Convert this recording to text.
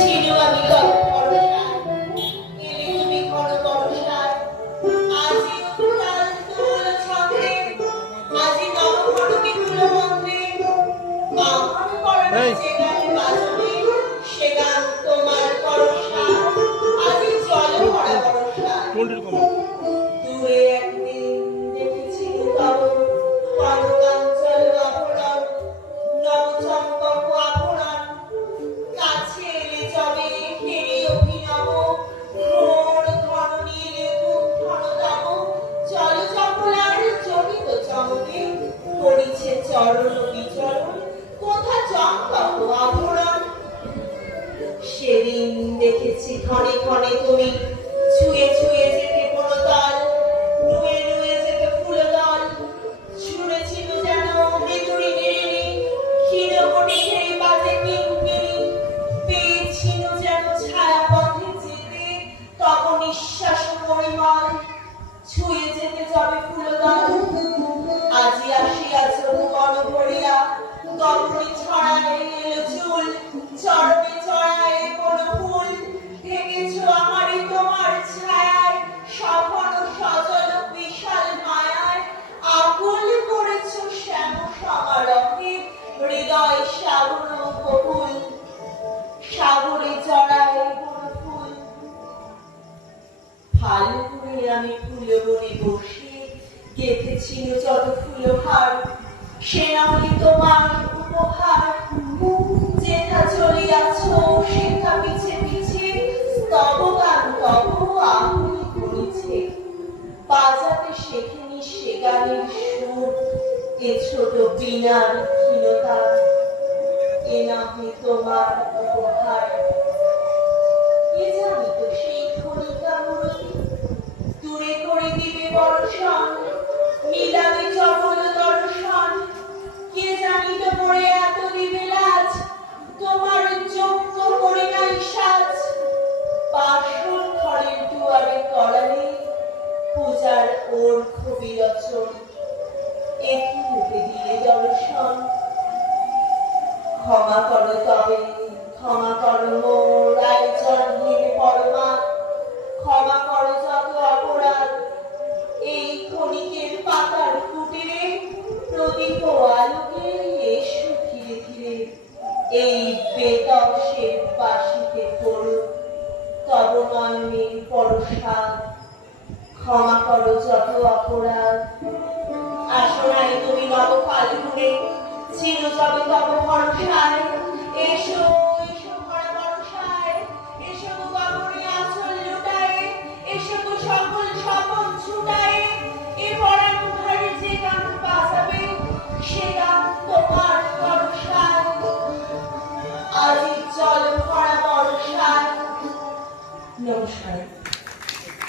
ছিল আমি কত ভরসায়, এলে তুমি ঘন বর্ষায়। আজি উত্তাল তুল ছন্দে, আজি নব ঘনকে তুল মন্দ্রে। আমার পরাণে যে গান বাজবে, সে গান তোমার পরশায়। আজি জল ভরা বর্ষায়। দূরে একদিন দেখেছি তব কনকাঞ্চল আভরণ, নব চম্পক আভরণ। কাছে এলে যবে ফেরি অভিনব, ঘোর ঘন নীল কুণ্ঠনতম। জল চপলার চকিত চমকে করিছে চরণ বিচরণ। কোথা চম্পক আভরণ? সেদিন দেখেছি ক্ষণে ক্ষণে তুমি ছুঁয়ে ছুঁয়ে যেতে বনতল, নুয়ে নুয়ে যেতে ফুলদল। ছুঁড়েছিল যেন মৃদুরি নিড়িনি, ক্ষীণমণি সেই বাজে কিঙ্কিণী। পেয়েছিল যেন ছায়াপথে যেতে তব নিঃশ্বাস পরিমল। ছুঁয়ে যেতে যাবে ফুলদল, আজি আসিয়াছ ভুবন ভরিয়া। গগনে ছড়ায় এলো চুল, চরণে চড়ায় কোন ফুল। ঢেকেছ আমারই তোমার ছায়ায়, সঘন সজল বিশাল মায়ায়। আকুল করেছ শ্যাম সমারোহে, হৃদয় সাগর উপকূল। সাগরে চড়ায় কোন ফুল। ফাল্গুনে আমি ফুলবনে বসে গেঁথেছিল যত ফুলহার, সে নহে তোমার উপহার। যেথা চলিয়াছ সেথা পিছে পিছে, স্তব গান তব আকুলি করিছে। বাজাতে শেখেনি সে গানের সুর, এ ছোট বীণার ক্ষীণতা। এ নহে তোমার উপহার। কে জানিত সেই ক্ষণিকা মূরতি দূরে করে দিবে বর্ষণ, মিলাবে চপল দর্শন। কে জানিত পড়ে এত দিবে লাজ, তোমার যোগ্য করে নাই সাজ। পার্শ্বর ঘরের দুয়ারে করালে পূজার অর্ঘ্য বিরচন। একই রূপে দিলে দর্শন। ক্ষমা করো তবে, ক্ষমা করো মোর আয়োজনহীন পরমাদ। ক্ষমা করো যত অপরাধ। এই ক্ষণিকের পাতার কুটিরে প্রদীপ আলোকে এসো ধীরে ধীরে। এই বেতসের বাঁশিতে পড়ো তব নয়নের পরশাদ। ক্ষমা করো যত অপরাধ। আসো নাই তুমি নব ফাল্গুনে, ছিল যবে তব ভরসায়। এসো এসো ভরা বর্ষায়, এসো গো গগনে আঁচল লুটায়ে। এসো গো সকল স্বপন ছুটায়ে। এ পরাণ ঘরে যে গান বাজাবে, সে গান তোমার পরশায়। আজি জল ভরা বর্ষায়। নমস্কার।